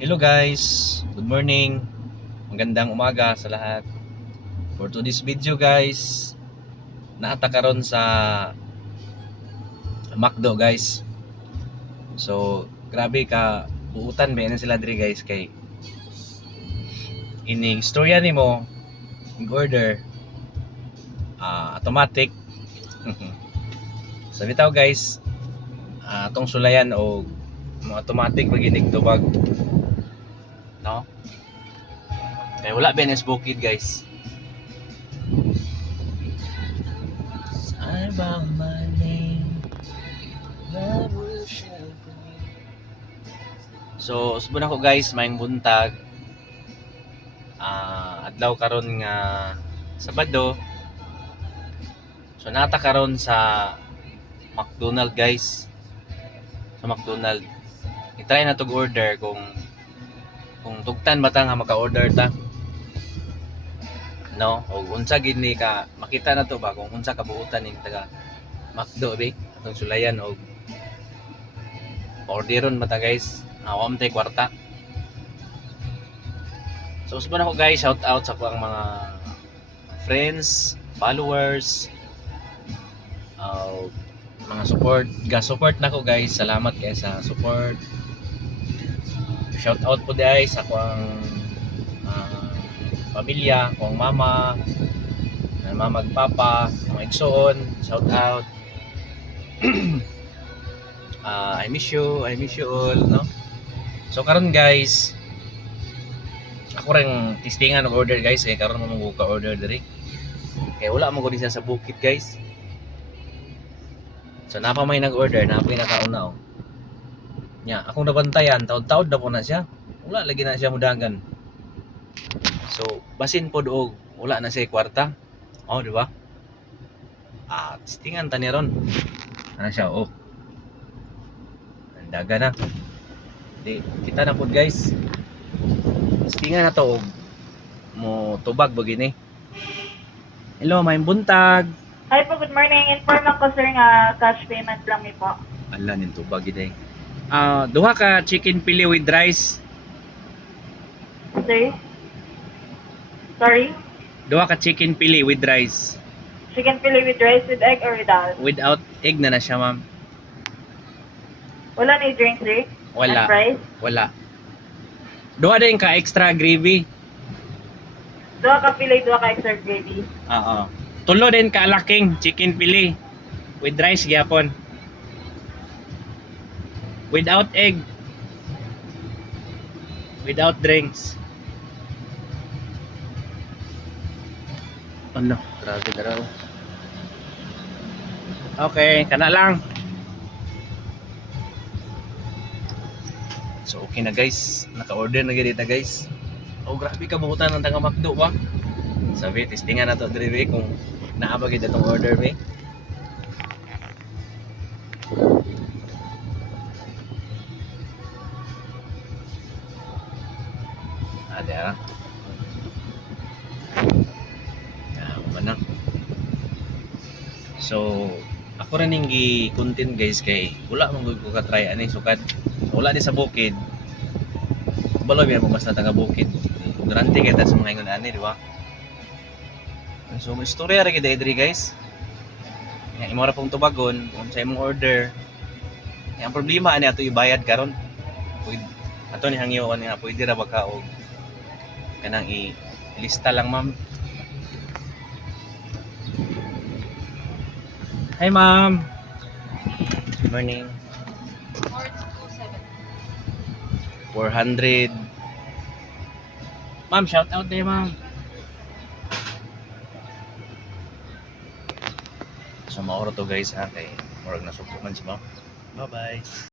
Hello guys, good morning. Magandang umaga sa lahat. For today's video guys, naata karon sa McDo guys. So, grabe ka buutan ba na sila diri guys kay ining istorya nimo order automatic. So bitaw guys, atong sulayan o automatic maginig tubag. No? Kaya wala benes bukid guys. I bow my name, love will shelter me. So, usbon ako guys, maing buntag. Adlaw karon nga Sabado. So, nata karon sa McDonald guys. Sa McDonald. I-try na tog order kung tugtan ba ta nga maka-order ta. No, o unsa gid ni ka makita na to ba kung unsa kabuutan ning taga McDo be atong sulayan og orderon mata guys. Awam tay kwarta. So usban ako guys, shout out sa kuang mga friends, followers, mga support nako guys. Salamat kay sa support. Shout out po dai sa kuang pamilya, kuang mama, papa, mga igsoon, shout out. I miss you all, no? So karon guys, ako ring testingan og order guys, kay karon mo ka order diri. Kay wala mo ko din sa bukid guys. So napa may nag-order, napa yung nakauna oh. Nya, akong nabantayan, taod-taod na po na siya. Wala lagi na siya mudagan. So basin pod og wala na siya kwarta. Oh, di ba? Testingan ta ni ron. Ano siya oh. Andaga na. Di kita na pod guys. Testingan na to og mo tubag begini. Hello, may buntag. Hi po, good morning. Inform ako sir nga cash payment lang mi po. Ala nin tubag gid. Duha ka chicken pili with rice. Sir? Sorry? Duha ka chicken pili with rice. Chicken fillet with rice with egg or without? Without egg na siya, ma'am. Wala ni drink sir? Wala. And fries? Wala. Duha din ka extra gravy. Dua ka fillet, dua ka extra gravy. Oo. Tulo din ka laking chicken pili with rice gyapon. Without egg. Without drinks. Ano? Grabe na raw. Okay, kana lang. So okay na guys. Naka-order na gid guys. Oh, grabe ka buutan ng taga McDo ba? Sabi, testingan na to diri kung naaba gid itong order be. Ada. Mana? So, ako rin yung gi-content guys kay wala mong ko ka-try ani sukad. Wala di sa bukid. Baloy biya mo mas na taga bukid. Garanti kay ta sa mga ingon ani, di ba? So, may istorya ra gid diri guys. Nga imo ra pong tubagon kung sa imong order. Ang problema ani ato ibayad karon. Ato ni hangyoon nga pwede ra ba ka og kanang ilista lang ma'am. Hi ma'am. Good morning. 400. Ma'am, shout out there ma'am. So maoro to guys ha kay murag nasuko man si ma'am. Bye bye.